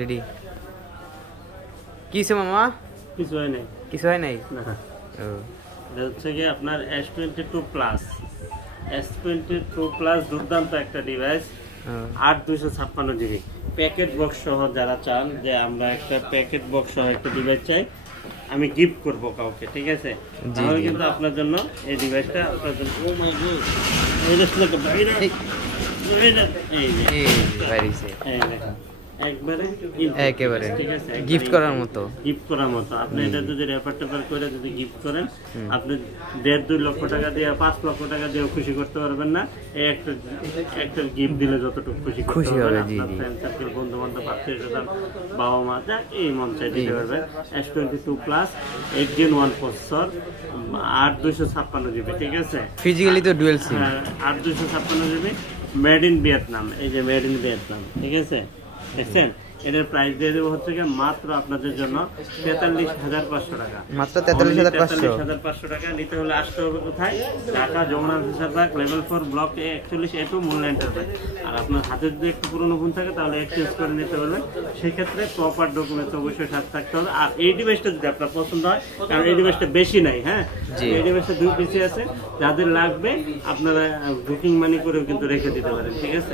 ready কিসে মামা কিছু হয় নাই না ও এটা হচ্ছে কি আপনার S22 প্লাস S22 প্লাস দুর্দান্ত একটা ডিভাইস 8256 জিবি প্যাকেট বক্স সহ যারা চান যে আমরা একটা প্যাকেট বক্স সহ একটা ডিভাইস চাই আমি গিফট করব কাউকে ঠিক আছে তাহলে কিন্তু আপনার জন্য এই ডিভাইসটা আপনার জন্য ও মাই গড এই দেখো বাইরে এই দেখো একেবারে গিফট করার মতো আপনি এটা যদি রেফার টেফার করে যদি গিফট করেন আপনি 1.5-2 লক্ষ টাকা দিয়ে 5 লক্ষ টাকা দিয়ে খুশি করতে পারবেন না এই একটা গিফট দিলে যতটুকু খুশি হবে আপনার ফ্রেন্ড সার্কেল বন্ধু বান্ধব আত্মীয়স্বজন বাবা মা যা এই মন চাই দিতে পারবেন S22 plus 8 Gen 1 processor 8256 GB ঠিক আছে ফিজিক্যালি তো dual SIM 8256 GB made in Vietnam এই যে মেড ইন ভিয়েতনাম ঠিক আছে দেখছেন এটার প্রাইস দিয়ে দেবো হচ্ছে মাত্র আপনাদের জন্য 43,500 টাকা মাত্র 43,500 টাকা নিতে হলে আসতে হবে কোথায় Dhaka Jamuna Fisherbag level 4 block A41A2 মূল এন্টারপ্রাইজ আর আপনার হাতে যদি একটু পুরনো ফোন থাকে তাহলে এক্সচেঞ্জ করে নিতে পারবেন সেই ক্ষেত্রে প্রপার ডকুমেন্টস অবশ্যই সাথে থাকতে হবে আর এই ডিভাইসটা যদি আপনার পছন্দ হয় কারণ এই ডিভাইসটা বেশি নাই হ্যাঁ এই ডিভাইসটা 2 পিসি আছে যাদের লাগবে আপনারা বুকিং মানি করেও কিন্তু রেখে দিতে পারেন ঠিক আছে